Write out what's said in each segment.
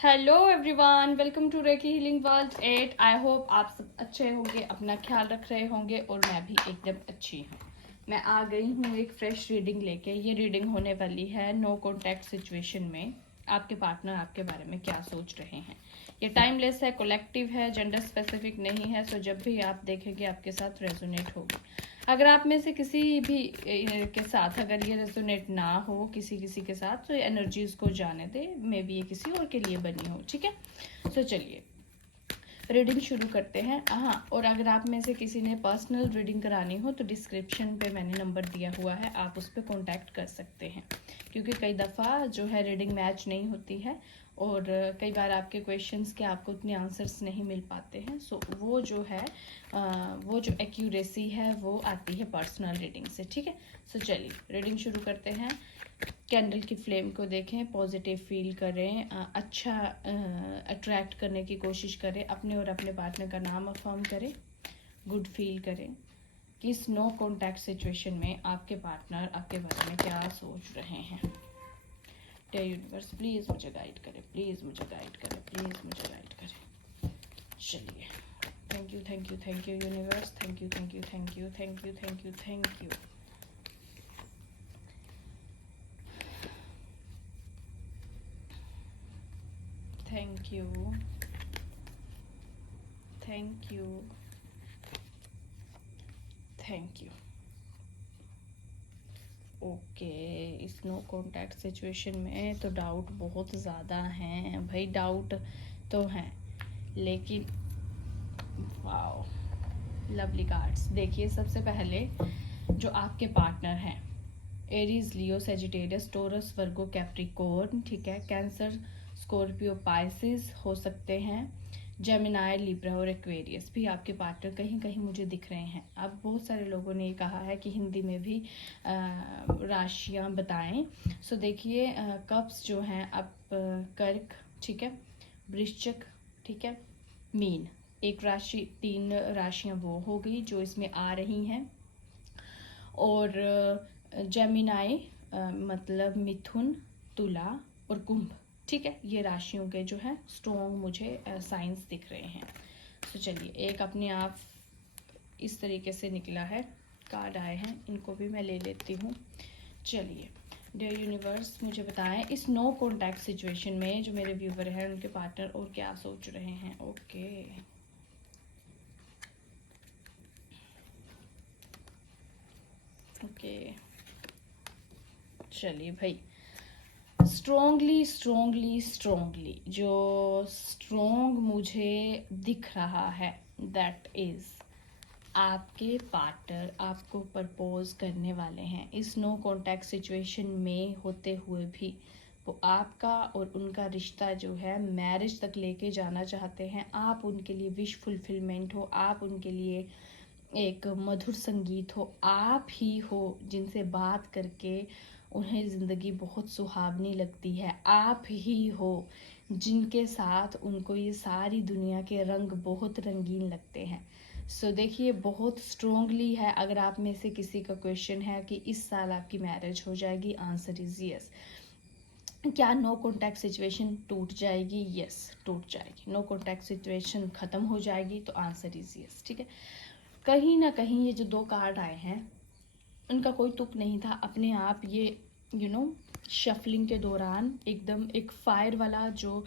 Hello everyone, welcome to reiki healing world 8। I hope आप सब अच्छे होंगे, अपना ख्याल रख रहे होंगे और मैं भी एकदम अच्छी हूँ। मैं आ गई हूँ एक फ्रेश रीडिंग लेके। ये रीडिंग होने वाली है नो कॉन्टैक्ट सिचुएशन में आपके पार्टनर आपके बारे में क्या सोच रहे हैं। ये टाइमलेस है, कलेक्टिव है, जेंडर स्पेसिफिक नहीं है। सो जब भी आप देखेंगे आपके साथ रेजोनेट होगी। अगर आप में से किसी भी के साथ अगर ये रेजोनेट ना हो किसी किसी के साथ, तो एनर्जीज को जाने दे, मे बी ये किसी और के लिए बनी हो। ठीक है, सो चलिए रीडिंग शुरू करते हैं। हाँ, और अगर आप में से किसी ने पर्सनल रीडिंग करानी हो तो डिस्क्रिप्शन पे मैंने नंबर दिया हुआ है, आप उस पर कॉन्टैक्ट कर सकते हैं। क्योंकि कई दफ़ा जो है रीडिंग मैच नहीं होती है और कई बार आपके क्वेश्चंस के आपको उतने आंसर्स नहीं मिल पाते हैं। सो वो जो है वो जो एक्यूरेसी है वो आती है पर्सनल रीडिंग से। ठीक है, सो चलिए रीडिंग शुरू करते हैं। कैंडल की फ्लेम को देखें, पॉजिटिव फील करें, अच्छा अट्रैक्ट करने की कोशिश करें, अपने और अपने पार्टनर का नाम अफर्म करें, गुड फील करें कि इस नो कॉन्टैक्ट सिचुएशन में आपके पार्टनर आपके बारे में क्या सोच रहे हैं। डियर यूनिवर्स प्लीज़ मुझे गाइड करें, प्लीज़ मुझे गाइड करें, प्लीज़ मुझे गाइड करें। चलिए, thank you thank you thank you universe, thank you thank you thank you thank you thank you thank you. Thank you thank you thank you. Okay, इस no contact situation में तो doubt बहुत ज़्यादा हैं भाई, doubt तो हैं, लेकिन वाओ लवली कार्ड्स। देखिए, सबसे पहले जो आपके पार्टनर हैं, एरीज, लियो, सेजिटेरियस, टोरस, वर्गो, कैप्रिकॉर्न, ठीक है, कैंसर, स्कॉर्पियो, पाइसिस हो सकते हैं, जेमिनाई, लिब्रा और एक्वेरियस भी आपके पार्टनर कहीं कहीं मुझे दिख रहे हैं। अब बहुत सारे लोगों ने ये कहा है कि हिंदी में भी राशियां बताएं। सो देखिए, कप्स जो हैं अब कर्क, ठीक है, वृश्चिक, ठीक है, मीन, एक राशि, 3 राशियां वो हो गई जो इसमें आ रही हैं। और जेमिनाई मतलब मिथुन, तुला और कुंभ, ठीक है, ये राशियों के जो है स्ट्रॉन्ग मुझे साइंस दिख रहे हैं। तो चलिए, एक अपने आप इस तरीके से निकला है, कार्ड आए हैं, इनको भी मैं ले लेती हूँ। चलिए डियर यूनिवर्स मुझे बताएं, इस नो कॉन्टैक्ट सिचुएशन में जो मेरे व्यूवर हैं उनके पार्टनर और क्या सोच रहे हैं। ओके ओके, चलिए भाई, स्ट्रोंगली स्ट्रोंगली स्ट्रोंगली जो स्ट्रोंग मुझे दिख रहा है, दैट इज आपके पार्टनर आपको प्रपोज करने वाले हैं इस नो कॉन्टैक्ट सिचुएशन में होते हुए भी। वो आपका और उनका रिश्ता जो है मैरिज तक लेके जाना चाहते हैं। आप उनके लिए विश फुलफिलमेंट हो, आप उनके लिए एक मधुर संगीत हो, आप ही हो जिनसे बात करके उन्हें ज़िंदगी बहुत सुहावनी लगती है, आप ही हो जिनके साथ उनको ये सारी दुनिया के रंग बहुत रंगीन लगते हैं। सो देखिए, बहुत स्ट्रोंगली है। अगर आप में से किसी का क्वेश्चन है कि इस साल आपकी मैरिज हो जाएगी, आंसर इज यस। क्या नो कॉन्टैक्ट सिचुएशन टूट जाएगी? यस, टूट जाएगी। नो कॉन्टैक्ट सिचुएशन खत्म हो जाएगी, तो आंसर इज यस। ठीक है, कहीं ना कहीं ये जो 2 कार्ड आए हैं उनका कोई तुक नहीं था, अपने आप ये शफलिंग के दौरान एकदम एक फायर वाला जो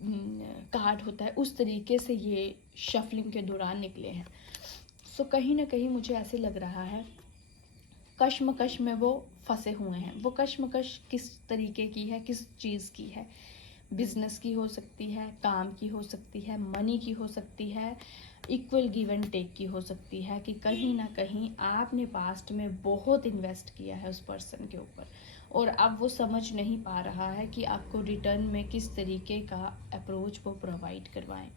कार्ड होता है उस तरीके से ये शफलिंग के दौरान निकले हैं। सो कहीं ना कहीं मुझे ऐसे लग रहा है कश्मकश में वो फंसे हुए हैं। वो कश्मकश किस तरीके की है, किस चीज़ की है? बिजनेस की हो सकती है, काम की हो सकती है, मनी की हो सकती है, इक्वल गिव एंड टेक की हो सकती है कि कहीं ना कहीं आपने पास्ट में बहुत इन्वेस्ट किया है उस पर्सन के ऊपर और अब वो समझ नहीं पा रहा है कि आपको रिटर्न में किस तरीके का अप्रोच वो प्रोवाइड करवाएं।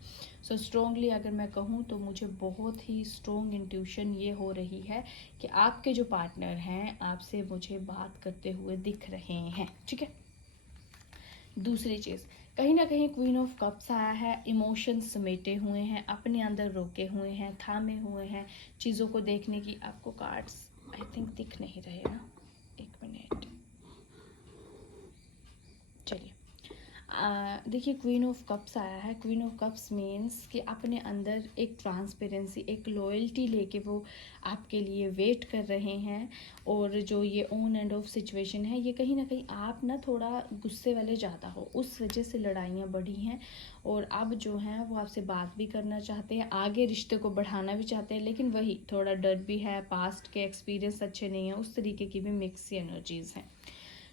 सो स्ट्रोंगली अगर मैं कहूँ तो मुझे बहुत ही स्ट्रोंग इंट्यूशन ये हो रही है कि आपके जो पार्टनर हैं आपसे मुझे बात करते हुए दिख रहे हैं। ठीक है, दूसरी चीज़, कहीं ना कहीं क्वीन ऑफ कप्स आया है, इमोशंस समेटे हुए हैं, अपने अंदर रोके हुए हैं, थामे हुए हैं चीज़ों को देखने की। आपको कार्ड्स आई थिंक दिख नहीं रहे ना, एक मिनट। चलिए, देखिए क्वीन ऑफ कप्स आया है। क्वीन ऑफ कप्स मीन्स कि अपने अंदर एक ट्रांसपेरेंसी, एक लॉयल्टी लेके वो आपके लिए वेट कर रहे हैं। और जो ये ऑन एंड ऑफ सिचुएशन है, ये कहीं ना कहीं आप ना थोड़ा गुस्से वाले ज़्यादा हो, उस वजह से लड़ाइयाँ बढ़ी हैं। और अब जो हैं वो आपसे बात भी करना चाहते हैं, आगे रिश्ते को बढ़ाना भी चाहते हैं, लेकिन वही थोड़ा डर भी है, पास्ट के एक्सपीरियंस अच्छे नहीं हैं, उस तरीके की भी मिक्स एनर्जीज़ हैं।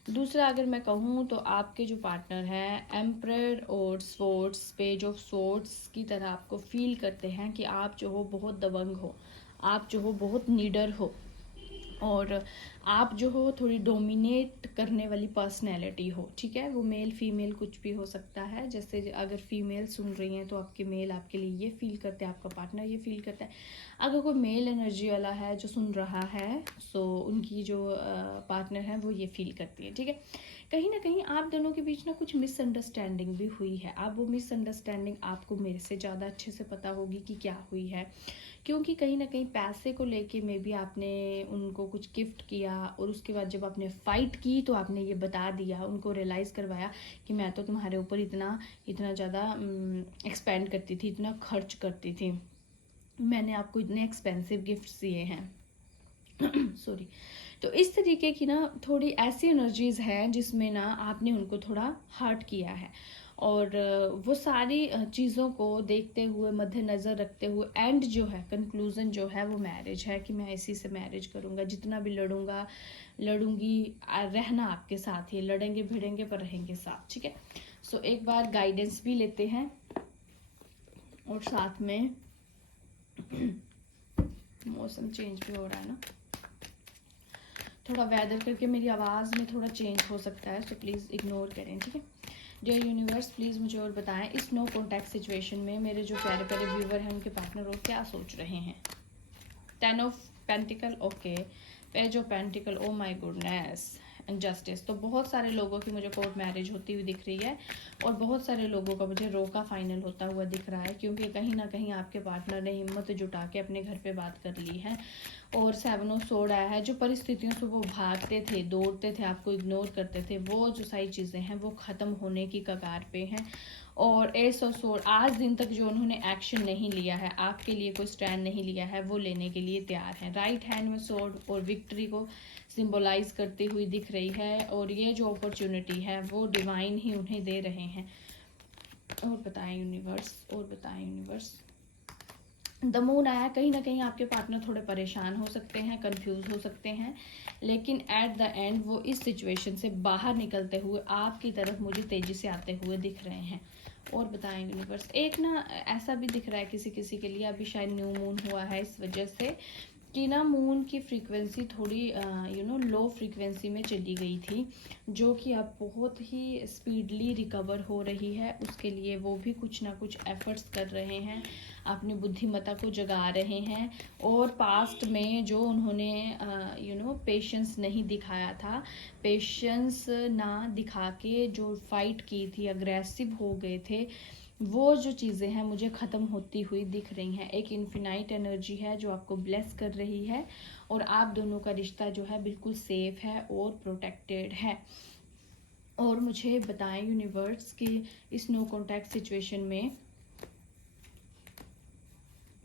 दूसरा अगर मैं कहूँ तो आपके जो पार्टनर हैं एम्परर और स्वॉर्ड्स, पेज ऑफ स्वॉर्ड्स की तरह आपको फील करते हैं कि आप जो हो बहुत दबंग हो, आप जो हो बहुत नीडर हो, और आप जो हो थोड़ी डोमिनेट करने वाली पर्सनैलिटी हो। ठीक है, वो मेल फीमेल कुछ भी हो सकता है। जैसे अगर फीमेल सुन रही हैं तो आपके मेल आपके लिए ये फील करते हैं, आपका पार्टनर ये फील करता है। अगर कोई मेल एनर्जी वाला है जो सुन रहा है, सो उनकी जो पार्टनर है वो ये फील करती है। ठीक है, कहीं ना कहीं आप दोनों के बीच ना कुछ मिसअंडरस्टैंडिंग भी हुई है। अब वो मिसअंडरस्टैंडिंग आपको मेरे से ज़्यादा अच्छे से पता होगी कि क्या हुई है, क्योंकि कहीं ना कहीं पैसे को लेके मे भी आपने उनको कुछ गिफ्ट किया, और उसके बाद जब आपने फाइट की तो आपने ये बता दिया, उनको रियलाइज़ करवाया कि मैं तो तुम्हारे ऊपर इतना इतना ज़्यादा एक्सपेंड करती थी, इतना खर्च करती थी, मैंने आपको इतने एक्सपेंसिव गिफ्ट्स दिए हैं सॉरी। तो इस तरीके की ना थोड़ी ऐसी एनर्जीज हैं जिसमें ना आपने उनको थोड़ा हर्ट किया है। और वो सारी चीज़ों को देखते हुए, मद्देनज़र रखते हुए, एंड जो है कंक्लूज़न जो है वो मैरिज है कि मैं इसी से मैरिज करूँगा, जितना भी लड़ूंगा लड़ूंगी, रहना आपके साथ ही, लड़ेंगे भिड़ेंगे पर रहेंगे साथ। ठीक है, सो एक बार गाइडेंस भी लेते हैं और साथ में मौसम चेंज भी हो रहा है ना, थोड़ा वेदर करके मेरी आवाज़ में थोड़ा चेंज हो सकता है, सो प्लीज़ इग्नोर करें। ठीक है, डियर यूनिवर्स प्लीज़ मुझे और बताएं इस नो कॉन्टैक्ट सिचुएशन में मेरे जो प्यारे प्यारे व्यूवर हैं उनके पार्टनर और क्या सोच रहे हैं। 10 of pentacle, okay, page of pentacle, oh my goodness, justice. तो बहुत सारे लोगों की मुझे कोर्ट मैरिज होती हुई दिख रही है, और बहुत सारे लोगों का मुझे रोका फाइनल होता हुआ दिख रहा है, क्योंकि कहीं ना कहीं आपके पार्टनर ने हिम्मत जुटा के अपने घर पे बात कर ली है। और 7 ऑफ सोर्ड आया है। जो परिस्थितियों से वो भागते थे, दौड़ते थे, आपको इग्नोर करते थे, वो जो सारी चीज़ें हैं वो ख़त्म होने की कगार पे हैं। और एस ऑफ सोर्ड, आज दिन तक जो उन्होंने एक्शन नहीं लिया है, आपके लिए कोई स्टैंड नहीं लिया है, वो लेने के लिए तैयार हैं। राइट हैंड में सोर्ड और विक्ट्री को सिंबलाइज करती हुई दिख रही है, और ये जो अपॉर्चुनिटी है वो डिवाइन ही उन्हें दे रहे हैं। और बताएं यूनिवर्स, और बताएं यूनिवर्स। द मून आया, कहीं ना कहीं आपके पार्टनर थोड़े परेशान हो सकते हैं, कंफ्यूज हो सकते हैं, लेकिन एट द एंड वो इस सिचुएशन से बाहर निकलते हुए आपकी तरफ मुझे तेजी से आते हुए दिख रहे हैं। और बताएं यूनिवर्स। एक ना ऐसा भी दिख रहा है किसी किसी के लिए, अभी शायद न्यू मून हुआ है, इस वजह से कि ना मून की फ्रीक्वेंसी थोड़ी लो फ्रीक्वेंसी में चली गई थी, जो कि अब बहुत ही स्पीडली रिकवर हो रही है। उसके लिए वो भी कुछ ना कुछ एफर्ट्स कर रहे हैं, अपनी बुद्धिमत्ता को जगा रहे हैं। और पास्ट में जो उन्होंने पेशेंस नहीं दिखाया था, पेशेंस ना दिखा के जो फाइट की थी, अग्रेसिव हो गए थे, वो जो चीज़ें हैं मुझे ख़त्म होती हुई दिख रही हैं। एक इन्फिनाइट एनर्जी है जो आपको ब्लेस कर रही है, और आप दोनों का रिश्ता जो है बिल्कुल सेफ है और प्रोटेक्टेड है। और मुझे बताएं यूनिवर्स कि इस नो कॉन्टैक्ट सिचुएशन में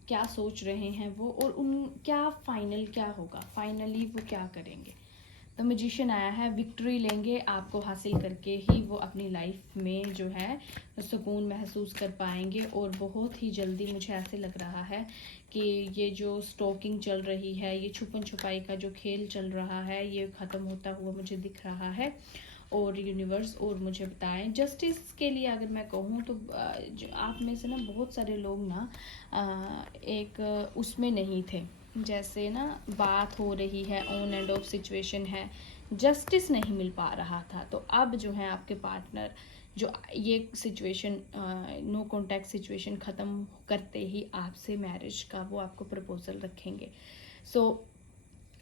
क्या सोच रहे हैं वो, और उन क्या फाइनल क्या होगा, फाइनली वो क्या करेंगे। द मैजिशियन आया है, विक्ट्री लेंगे, आपको हासिल करके ही वो अपनी लाइफ में जो है सुकून महसूस कर पाएंगे। और बहुत ही जल्दी मुझे ऐसे लग रहा है कि ये जो स्टॉकिंग चल रही है, ये छुपन छुपाई का जो खेल चल रहा है, ये ख़त्म होता हुआ मुझे दिख रहा है। और यूनिवर्स और मुझे बताएं जस्टिस के लिए अगर मैं कहूँ तो आप में से ना बहुत सारे लोग ना एक उसमें नहीं थे, जैसे ना बात हो रही है, ऑन एंड ऑफ सिचुएशन है, जस्टिस नहीं मिल पा रहा था। तो अब जो है आपके पार्टनर जो ये सिचुएशन नो कॉन्टैक्ट सिचुएशन ख़त्म करते ही आपसे मैरिज का वो आपको प्रपोजल रखेंगे। सो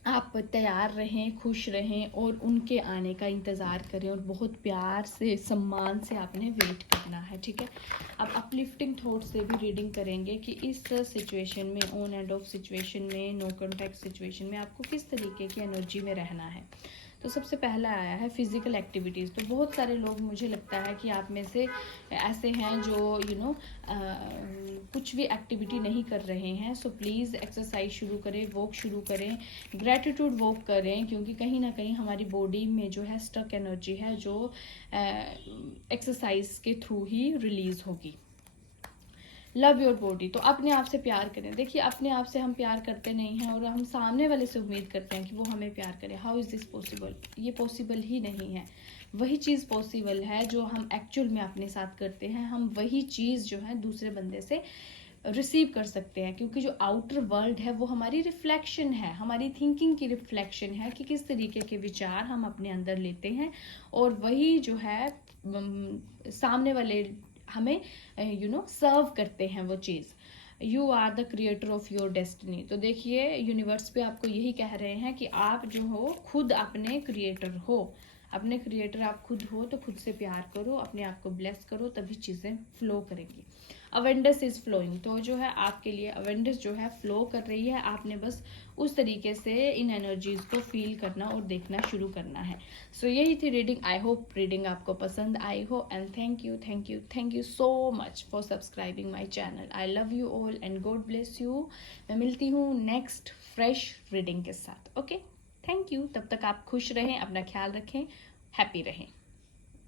आप तैयार रहें, खुश रहें, और उनके आने का इंतज़ार करें, और बहुत प्यार से सम्मान से आपने वेट करना है। ठीक है, अब अपलिफ्टिंग थॉट से भी रीडिंग करेंगे कि इस सिचुएशन में, ऑन एंड ऑफ सिचुएशन में, नो कॉन्टैक्ट सिचुएशन में आपको किस तरीके की एनर्जी में रहना है। तो सबसे पहला आया है फिजिकल एक्टिविटीज़। तो बहुत सारे लोग, मुझे लगता है कि आप में से ऐसे हैं जो कुछ भी एक्टिविटी नहीं कर रहे हैं। सो प्लीज़ एक्सरसाइज शुरू करें, वॉक शुरू करें, ग्रेटिट्यूड वॉक करें, क्योंकि कहीं ना कहीं हमारी बॉडी में जो है स्टक एनर्जी है जो एक्सरसाइज के थ्रू ही रिलीज होगी। लव योर बॉडी, तो अपने आप से प्यार करें। देखिए, अपने आप से हम प्यार करते नहीं हैं और हम सामने वाले से उम्मीद करते हैं कि वो हमें प्यार करे। How is this possible? ये पॉसिबल ही नहीं है। वही चीज़ पॉसिबल है जो हम एक्चुअल में अपने साथ करते हैं। हम वही चीज़ जो है दूसरे बंदे से रिसीव कर सकते हैं, क्योंकि जो आउटर वर्ल्ड है वो हमारी रिफ्लेक्शन है, हमारी थिंकिंग की रिफ्लेक्शन है कि किस तरीके के विचार हम अपने अंदर लेते हैं, और वही जो है सामने वाले हमें सर्व करते हैं वो चीज़। You are the creator of your destiny. तो देखिए, यूनिवर्स पे आपको यही कह रहे हैं कि आप जो हो खुद अपने क्रिएटर हो। अपने क्रिएटर आप खुद हो, तो खुद से प्यार करो, अपने आप को ब्लेस करो, तभी चीज़ें फ्लो करेंगी। अवेंडस इज फ्लोइंग, तो जो है आपके लिए अवेंडस जो है फ्लो कर रही है। आपने बस उस तरीके से इन एनर्जीज को फील करना और देखना शुरू करना है। सो यही थी रीडिंग। आई होप रीडिंग आपको पसंद आई हो, and thank you so much for subscribing my channel. I love you all and God bless you. मैं मिलती हूँ नेक्स्ट फ्रेश रीडिंग के साथ। Okay, thank you. तब तक आप खुश रहें, अपना ख्याल रखें, हैप्पी रहें।